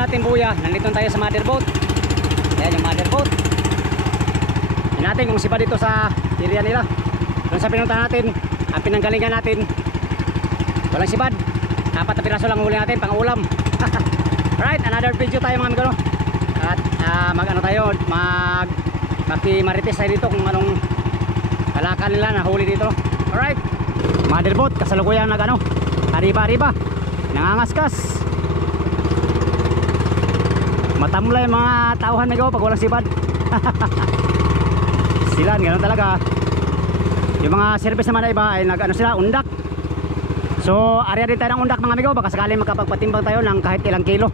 pinuntahan natin buya, nandito tayo sa mother boat. Ayan yung mother boat. Tingnan natin kung sipa dito sa area nila. Doon sa pinuntahan natin, ang pinanggalingan natin, walang sibad. 4 na piraso lang huli natin pang ulam. Right, another video tayo mga amigo, no? At mag-ano tayo, makimarites tayo dito kung anong kalakan nila na huli dito, no? Alright, mother boat, kasalukuyang nag-ano, ariba-ariba, nangangaskas. Matamlay mga tauhan amigo pag walang sibad. Sila, ganoon talaga. Yung mga service naman na iba ay nag-ano sila, undak. So, area din tayo ng undak mga amigo, baka sakaling makapagpatimbang tayo ng kahit ilang kilo.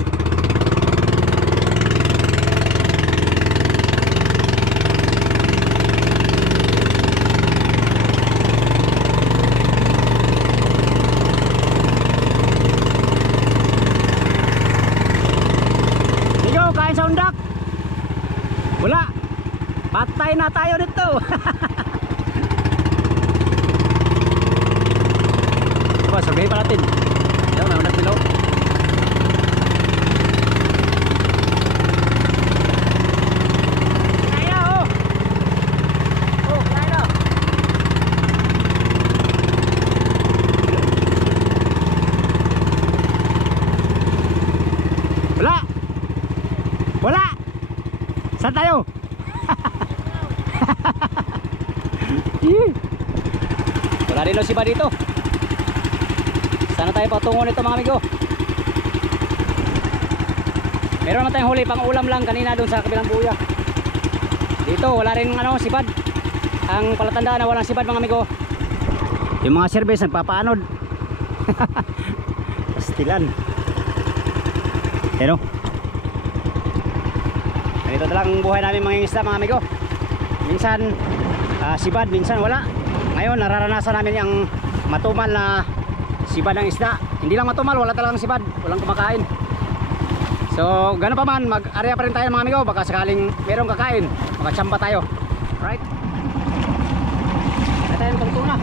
Amigo, kain sa undak. Wala. Patay na tayo dito. Survey pa natin. Ayan, may undak below. Kaya oh. Oh, kaya. Wala. Wala. Saan tayo? Wala rin si ba dito? Sana tayo patungo nito mga amigo. Meron naman tayong huli pang ulam lang kanina doon sa kabilang buya. Dito wala rin ano, sibad. Ang palatandaan na walang sibad mga amigo, yung mga service nagpapaanod. Pastilan. Pero ganito talaga ang buhay namin mga isda mga amigo. Minsan sibad, minsan wala. Ngayon nararanasan namin yung matumal na sibad ng isda. Hindi lang matumal, wala talagang sibad, walang kumakain. So gano'n pa man, mag-area pa rin tayo mga amigo, baka sakaling merong kakain, makachamba tayo. Right, may tayo ng tuna.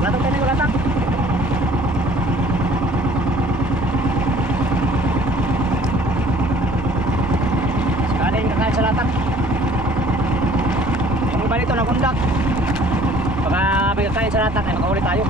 Latak tayo, latak. Sakaling kakain sa latak. Yung iba dito nagundak, baka may kakain sa latak ay makahuli tayo.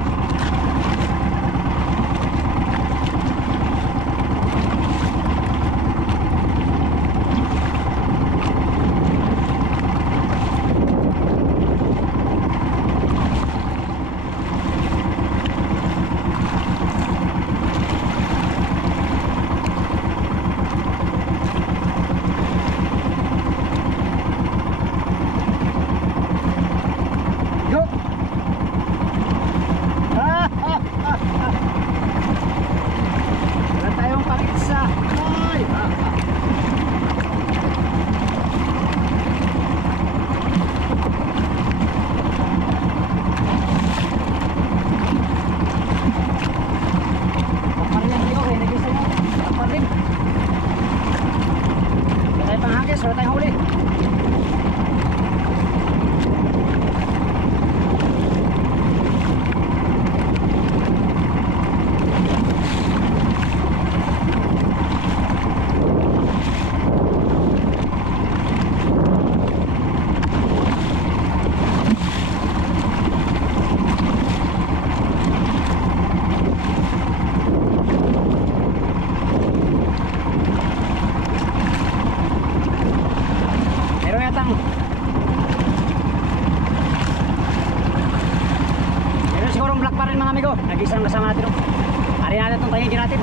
Wala tayong huli. Meron sigurong black pa rin mga amigo. Nag-isa lang kasama natin. Ari natin itong tangigin natin.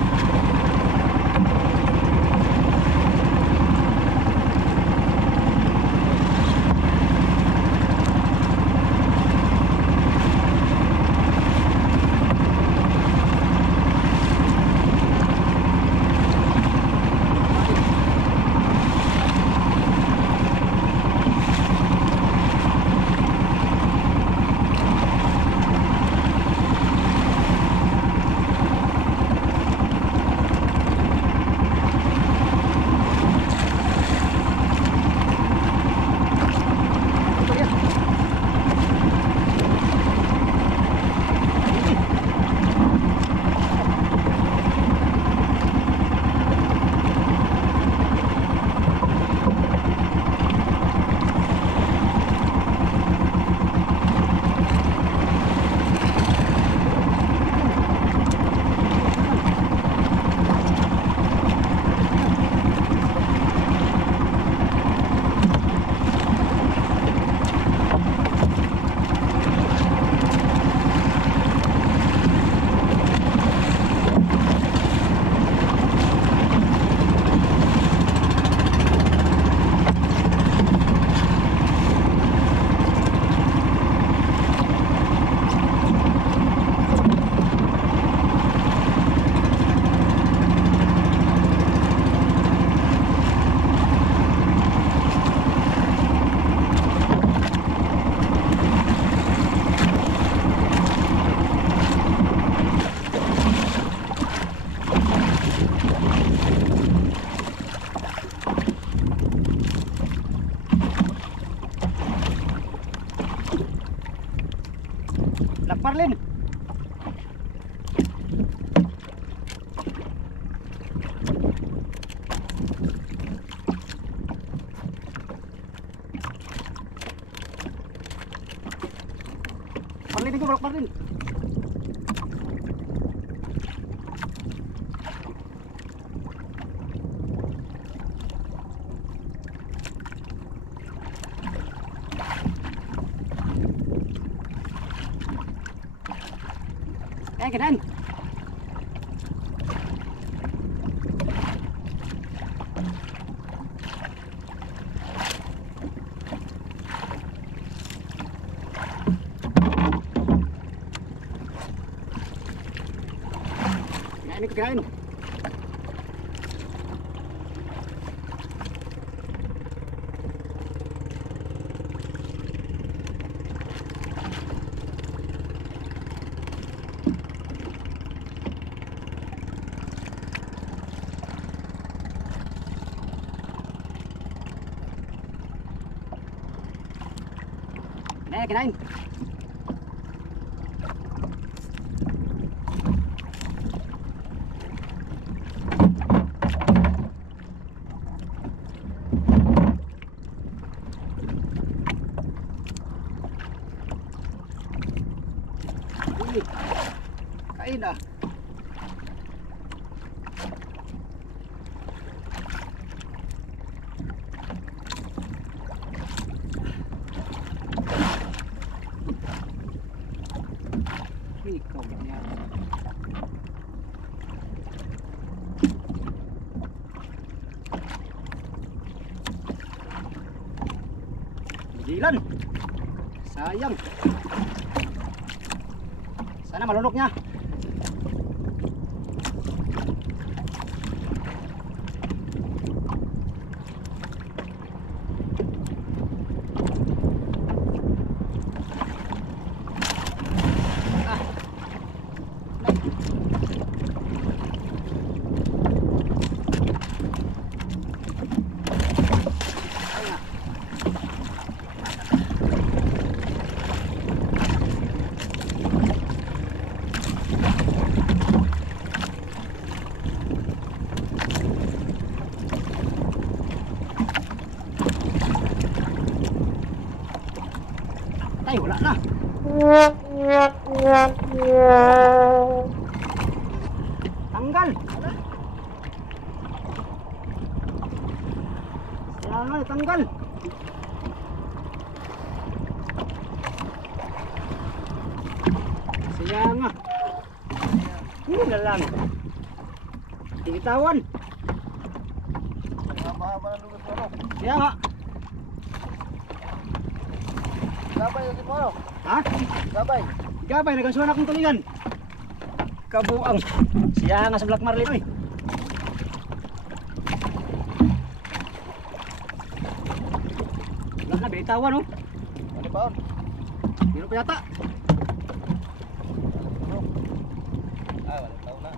Marlin. Marlin ko, Bro Marlin. Ganun. Kinain ko, kinain. Kinain. Uy, kain ah. Ikaw niya. Gilan. Sayang. Sana malunok niya. Ay, wala na. Tanggal. Wala. Sayang, tanggal. Sayang nga. Yun na lang. Tinitawan. Kaya nga. Gabay yung mo. Ha? Gabay. Gabay, nagansuhan akong tulingan. Kabuang. Siya nga sa Black Marlin, oy. Wala na, binitawan, oh. Ano ba? Meron pa yata. Ah, wala tao na.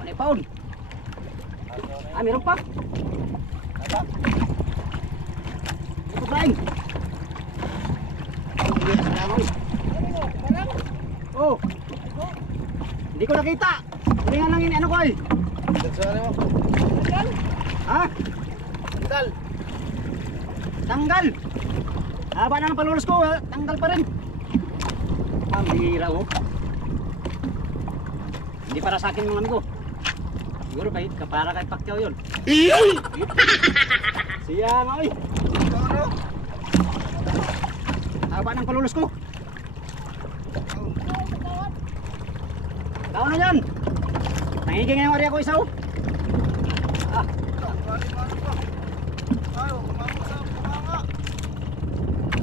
Ano paon? Ah, meron pa. Apa? Ito pa rin. Oh. Hindi ko nakita. Tulingan lang ini ano ko eh. Dagsa mo. Ha? Tanggal. Tanggal. Haba na ng palulos ko, tanggal pa rin. Pambihira oh. Hindi para sa akin mga amigo. Siguro para kay Pacquiao yun. Siya nga oy. Haba ng palulos ko. Tao na yan. Nangiging ngayong area ko isa oh. Ah.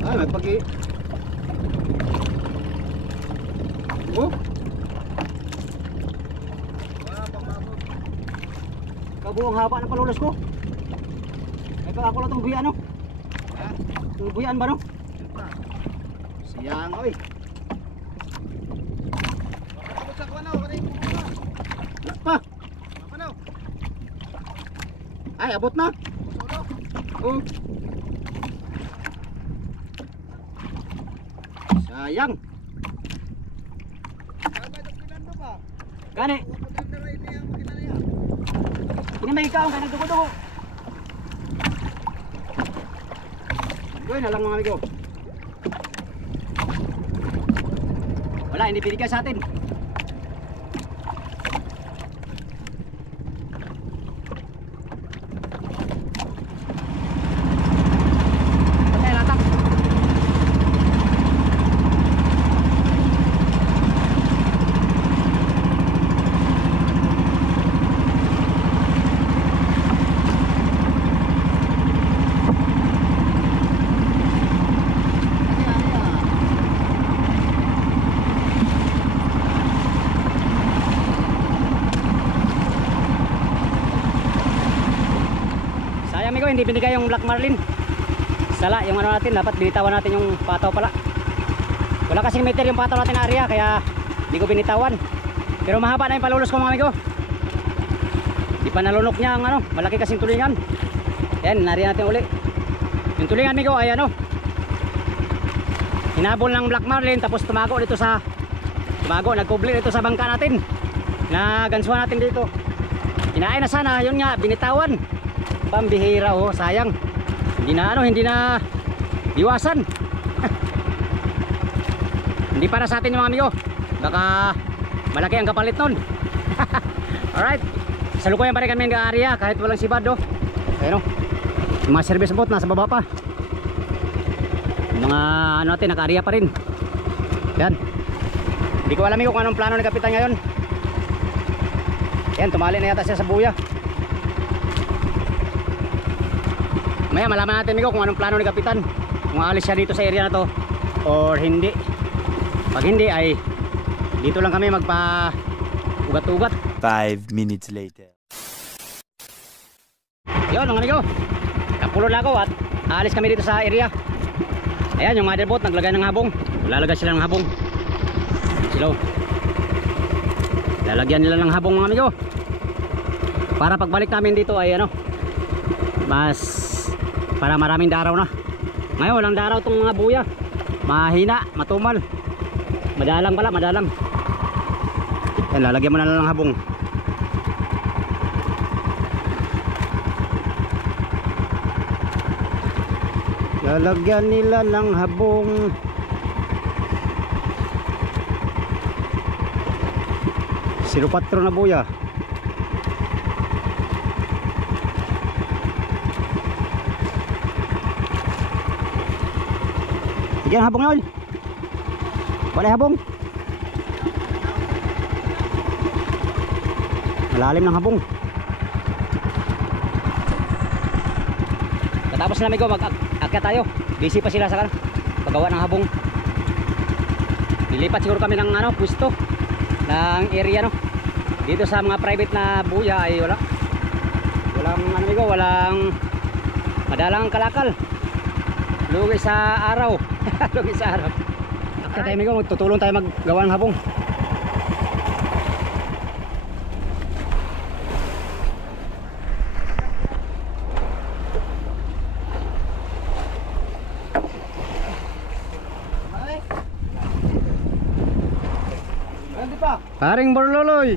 Ay, may pagi. Oh. Kabuang haba ng palulos ko. Ay, ako lang itong buyan, no? Itong buyan ba, no? Siyang, oy. Pa. Ay, abot na. Oh. Sayang. Gani. Ini may ikaw kay nagdugo-dugo. Gawin na lang mga amigo. Wala, hindi pinigay sa atin. Patay, latak. Amigo, hindi binigay yung Black Marlin. Sala, yung ano natin, dapat binitawan natin yung pataw pala. Wala kasing meter yung pataw natin na area, kaya hindi ko binitawan. Pero mahaba na yung palulos ko mga amigo. Di pa nalunok niya ang ano, malaki kasing tulingan. Yan, nariyan natin uli. Yung tulingan amigo ay ano, hinabol ng Black Marlin, tapos tumago dito sa nagkubli dito sa bangka natin. Nagansuhan natin dito. Kinain na sana, yun nga, binitawan. Pambihira, oh, sayang. Hindi na iwasan. Hindi para sa atin yung mga amigo. Baka malaki ang kapalit nun. Alright. Salukuyan pa rin kami ng area kahit walang sibad, oh. Ayun, oh. Yung mga service boat nasa baba pa. Yung mga ano natin, naka-area pa rin. Yan. Hindi ko alam amigo kung anong plano ni Kapitan ngayon. Yan, tumali na yata siya sa buya. Maya malaman natin amigo kung anong plano ni Kapitan, kung aalis siya dito sa area na to or hindi. Pag hindi ay dito lang kami magpa ugat-ugat. 5 minutes later. Yun mga amigo, napulo na ako at aalis kami dito sa area. Ayan yung motherboat naglagay ng habong. Lalagay sila ng habong. Silo, lalagyan nila ng habong mga amigo, para pagbalik namin dito ay ano, para maraming daraw na. Ngayon walang daraw tong mga buya. Mahina, matumal. Madalang pala, madalang. Yan, lalagyan mo na lang ng habong. Lalagyan nila ng habong. Silupatro na buya. Yan habong yun. Wala habong. Malalim ng habong. Katapos na amigo, mag-akyat tayo. Busy pa sila sa paggawa ng habong. Lilipat siguro kami ng ano, pwesto ng area no. Dito sa mga private na buya ay walang ano amigo, walang madalang kalakal. Lugi sa araw. Lugi sa araw. Akyat tayo amigo, tutulong tayo maggawa ng habong. Paring Borloloy.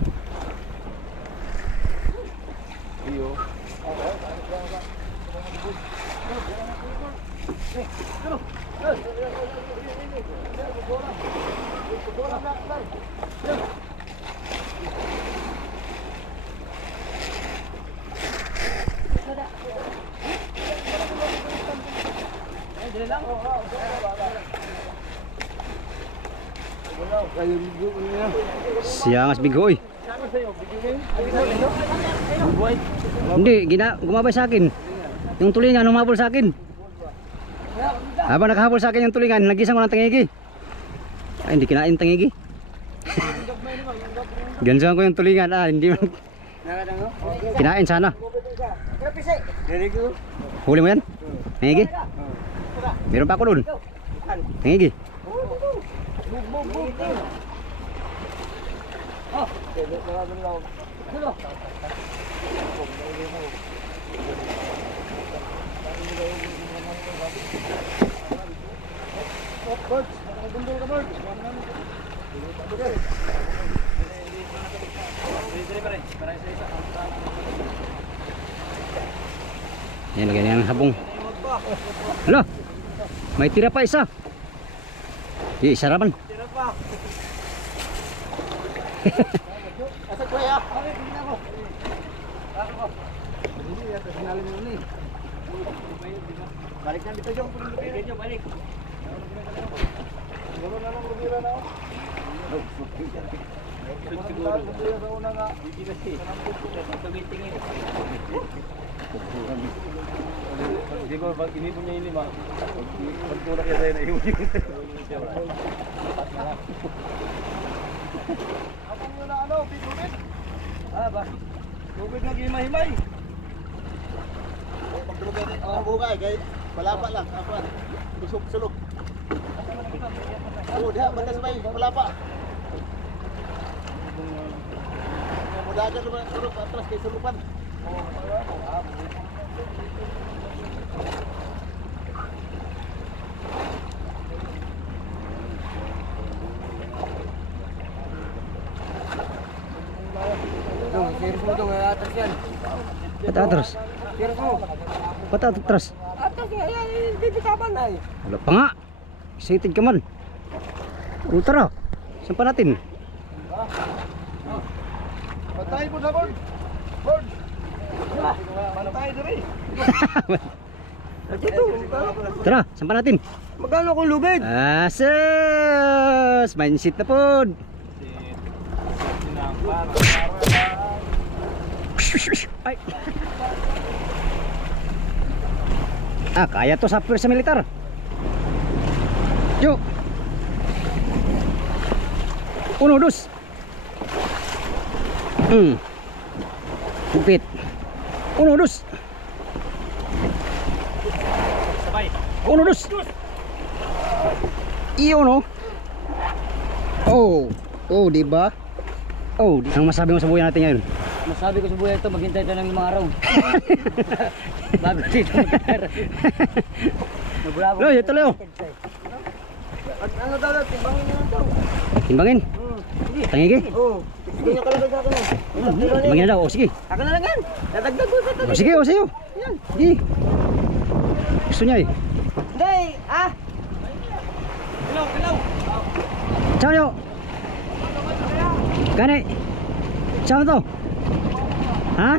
Siyangas bigoy. Hindi, gumabay sa akin. Yung tulingan humabol sa akin. Habang nakahabol sa akin yung tulingan, nagisang ko ng tangigi. Ay, hindi kinain tangigi. Gansuhan ko yung tulingan. Hindi man. Kinain sana. Huli mo yan? Tangigi? Meron pa ako doon. Tangigi. Yan, lagyan niya ng sabong. Hala, may tira pa isa. Di, isa raman. Tira pa. Asa ko ya? Bakit hindi ako? Ako. Hindi ya, sinalin mo ni. Balik na dito yung balik. Balik. Gawin na lang rubira na. Siguro sa una nga. Hindi kasi. Pagmitingin. Siguro pag inipon niya yung lima, pagtulak niya sa'yo na iwan yung Abang nyo na ano, bigubit? Ba? Bigubit na gimay-himay. Pagtulog niya, ang bugay, kay palapa lang, kapan. Sulog. Diha, batas may palapa. Mudagan naman, sulog, atras kay sulupan. Serius mo dong, atas yan. Pata atras. Serius mo. Pata atras. Atas nga yan, bibitaban na eh. Wala pa nga. Excited ka man. Ultra. Saan pa natin? Patay po sa board. Board. Patay diri. Tara, saan pa natin? Magkano kung lubid? Asus! Mindset na po. Ay. Kaya to sa pwersa militar. Yo. 1, 2. Kupit. 1, 2. Sabay. 1, 2. Iyo no. Oh, di ba? Oh, ang masabi mo sa buhay natin ngayon? Masabi ko sa buhay ito, maghintay tayo ng 5 araw. Bago dito magkakaroon. Lo, ito Leo. Ano daw, timbangin nyo na daw. Timbangin. Tangigi. Oo. Sige nyo kalagay sa akin. Timbangin na daw. Sige. Akin na lang yan. Dadagdag ko sa ito. Sige, sa'yo. Yan. Sige. Gusto niya eh. Hindi, Pilaw. Ciao yo. Gani. Ciao to. Ha?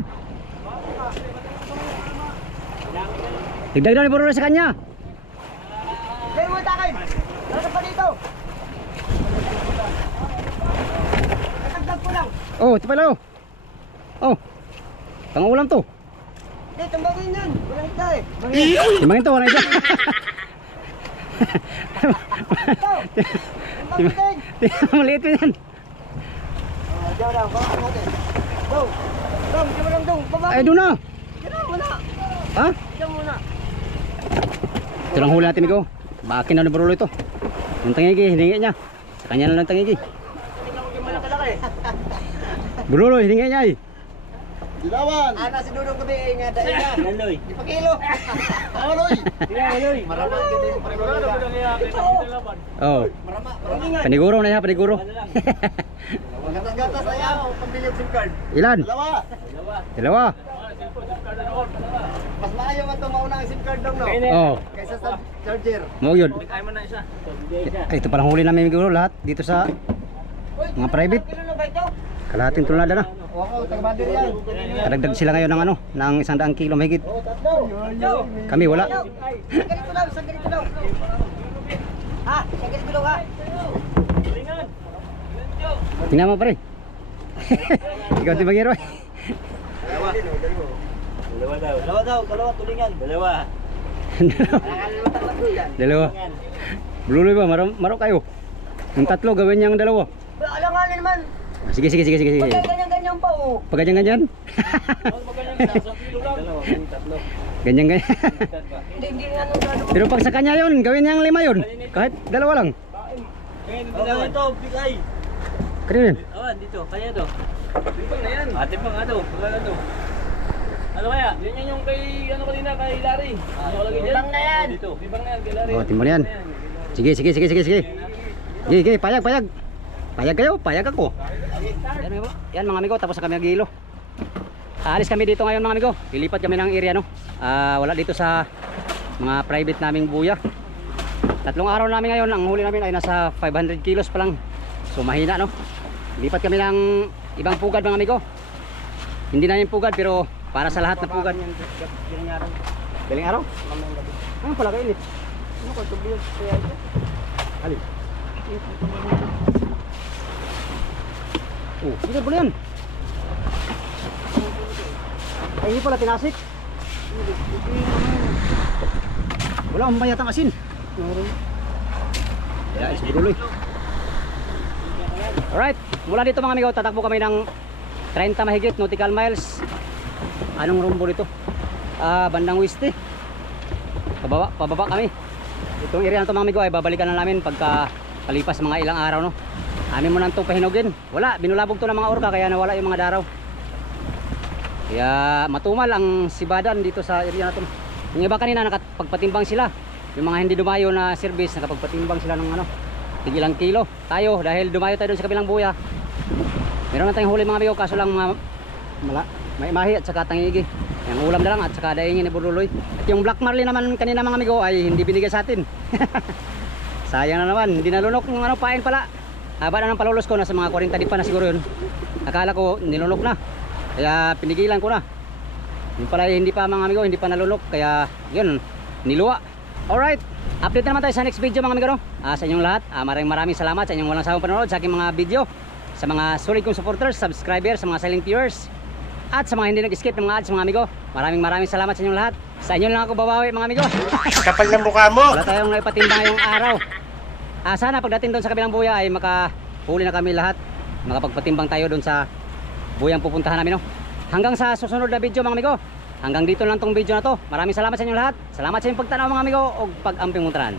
Dagdag daw ni Buro sa kanya. Hindi mo takin. Ano pa dito? Dadagdag ko lang. Oh, ito pala oh. Oh. Pangulam to. Hindi, tumbagin yan. Walang ita eh. Timbangin to, wala ito. Tumbagin. Maliit mo yan. Diyan lang, baka natin. Dong, diyan mo lang dong. Baba. Ay, doon na. Diyan muna. Ha? Diyan muna. Ito lang huli natin, Migo. Bakin na ni Brulo ito. Yung tangigi, hiningi niya. Sa kanya na lang tangigi. Tingnan mo yung malaki-laki. Brulo, hiningi niya eh. Dilawan. Nasi dudong gabi nga dahil na. Laloy. Di pa kilo. Aloy. Laloy. Marama gini yung paniguro. Oh. Marama. Paniguro na yan, paniguro. Gatas-gatas na yan. Pambili yung SIM card. Ilan? Dalawa. Dalawa. Mas maayo man itong mauna ang SIM card dong no. Oh. Kaysa sa charger. Mo yun. Kaya mo na isa. Ito palang huli namin, Migo, lahat dito sa mga private. Kilo lang ba ito? Kalahating tulada na. Oo, taga-bander yan. Kadagdag sila ngayon ng ano, ng 100 kilo mahigit. Tatlo. Kami wala. Sa ganito lang, sa ganito lang. Ha? Sa ganito lang ha? Tingnan mo pare. Ikaw si Bangiro. Dalawa, tulingan. Dalawa. Dalawa. Bululoy ba? Maro kayo. Yung tatlo gawin niyang dalawa. Alanganin naman. Sige. Pagka ganyan-ganyan pa oh. Pag ganyan. Ganyan. Hindi nga nung gano'n. Pero pag sa kanya yun, gawin niyang 5 yun. Kahit dalawa lang. Dalawa ito, bigay. Kanino yun? Dito, kaya to. Timpang na yan. Timpang nga to. Pagkala to. Ano kaya? Yan yung kay, ano kanina, kay Larry. Ano kalagay dyan? Timbang na yan. Dito. Timpang na yan kay Larry. Oh, timbang na yan. Sige. Sige, payag. Payag kayo, payag ako. Yan mga amigo, tapos na kami nagihilo. Aalis kami dito ngayon mga amigo. Lilipat kami ng area no. Wala dito sa mga private naming buya. 3 araw namin ngayon. Ang huli namin ay nasa 500 kilos pa lang. So mahina no. Lipat kami ng ibang pugad mga amigo. Hindi na yung pugad pero para sa lahat na pugad. Galing araw? Ano pala kainit? Ano ko tubiyo kaya ito? Alin? Oh, hindi pala yan. Ay, hindi pala tinasik. Wala akong bayatang asin. Kaya isbuduloy. Alright, mula dito mga amigo, tatakbo kami ng 30 mahigit nautical miles. Anong rumbo dito? Bandang weste. Pababa kami. Itong area na ito mga amigo ay babalikan na namin pagka palipas mga ilang araw no. Amin mo nang itong pahinugin. Wala, binulabog to ng mga orka kaya nawala yung mga daraw. Kaya matumal ang sibadan dito sa area na ito. Yung iba kanina nakapagpatimbang sila. Yung mga hindi dumayo na service nakapagpatimbang sila ng ano, ilang kilo. Tayo dahil dumayo tayo doon sa kabilang buya. Meron na tayong huli mga amigo kaso lang may mahi at saka tangigi. Yung ulam na lang at saka daingin ni Buruloy. At yung black marlin naman kanina mga amigo ay hindi binigay sa atin. Sayang na naman, hindi nalunok ng ano pain pala. Haba na ng palulos ko, nasa mga 40 di pa na siguro yun. Akala ko nilunok na. Kaya pinigilan ko na. Yung pala hindi pa mga amigo, hindi pa nalunok. Kaya yun, niluwa. Alright, update na naman tayo sa next video mga amigo no? Sa inyong lahat, maraming salamat sa inyong walang sawang panonood sa aking mga video. Sa mga solid kong supporters, subscribers, sa mga silent viewers. At sa mga hindi nag-skip ng mga ads mga amigo, maraming salamat sa inyong lahat. Sa inyo lang ako babawi mga amigo. Kapal ng mukha mo! Wala tayong naipatimbang ngayong araw. Sana pagdating doon sa kabilang buya ay makahuli na kami lahat. Makapagpatimbang tayo doon sa buyang pupuntahan namin no? Hanggang sa susunod na video mga amigo. Hanggang dito lang tong video na to. Maraming salamat sa inyong lahat. Salamat sa inyong pagtanaw mga amigo o pag-amping mong tanan.